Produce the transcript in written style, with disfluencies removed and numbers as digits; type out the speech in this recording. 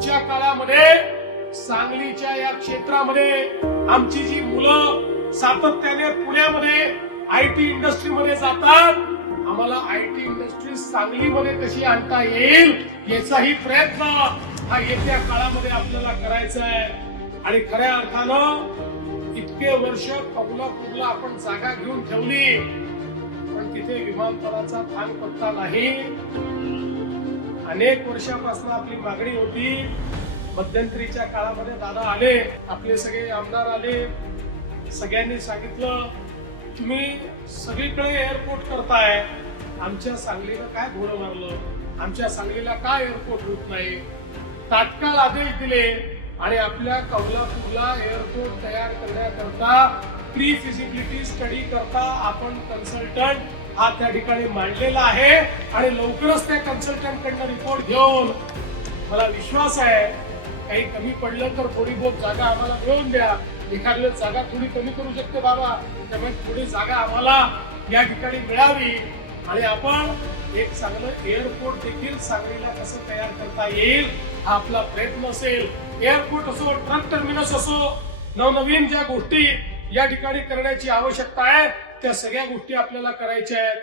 पुढच्या काळामध्ये सांगलीच्या या क्षेत्रामध्ये आमची जी मुलं सातत्याने पुण्यामध्ये आयटी इंडस्ट्रीमध्ये जातात, आम्हाला आयटी इंडस्ट्री सांगलीमध्ये कशी आणता येईल याचाही प्रयत्न हा येत्या काळामध्ये आपल्याला करायचा आहे। आणि खऱ्या अर्थानं इतके वर्ष कोल्हापूरला आपण जागा घेऊन ठेवली, पण तिथे विमानतळाचा थांग पत्ता नाही। अनेक वर्षापासून आपली मागणी होती। मध्यंतरीच्या काळामध्ये दादा आले, आपले सगळे आमदार आले, सगळ्यांनी सांगितलं तुम्ही सगळीकडे एअरपोर्ट करताय, आमच्या सांगलीला काय घोडं मारलं, आमच्या सांगलीला काय एअरपोर्ट होत नाही। तात्काळ आदेश दिले आणि आपल्या कोल्हापूरला एअरपोर्ट तयार करण्याकरता प्री फिजिबिलिटी स्टडी करता आपण कन्सल्टंट हा त्या ठिकाणी मांडलेला आहे आणि लवकरच त्या कन्सल्टंट कडनं रिपोर्ट घेऊन मला विश्वास आहे काही कमी पडलं तर थोडी बहुत जागा आम्हाला मिळवून द्या। एखाद्या जागा थोडी कमी करू शकते बाबा, त्यामुळे थोडी जागा आम्हाला या ठिकाणी मिळावी आणि आपण एक चांगलं एअरपोर्ट देखील सांगलीला कसं तयार करता येईल हा आपला प्रयत्न असेल। एअरपोर्ट असो, ट्रक टर्मिनस असो, नवनवीन ज्या गोष्टी या ठिकाणी करण्याची आवश्यकता आहे त्या सगळ्या गोष्टी आपल्याला करायच्या आहेत।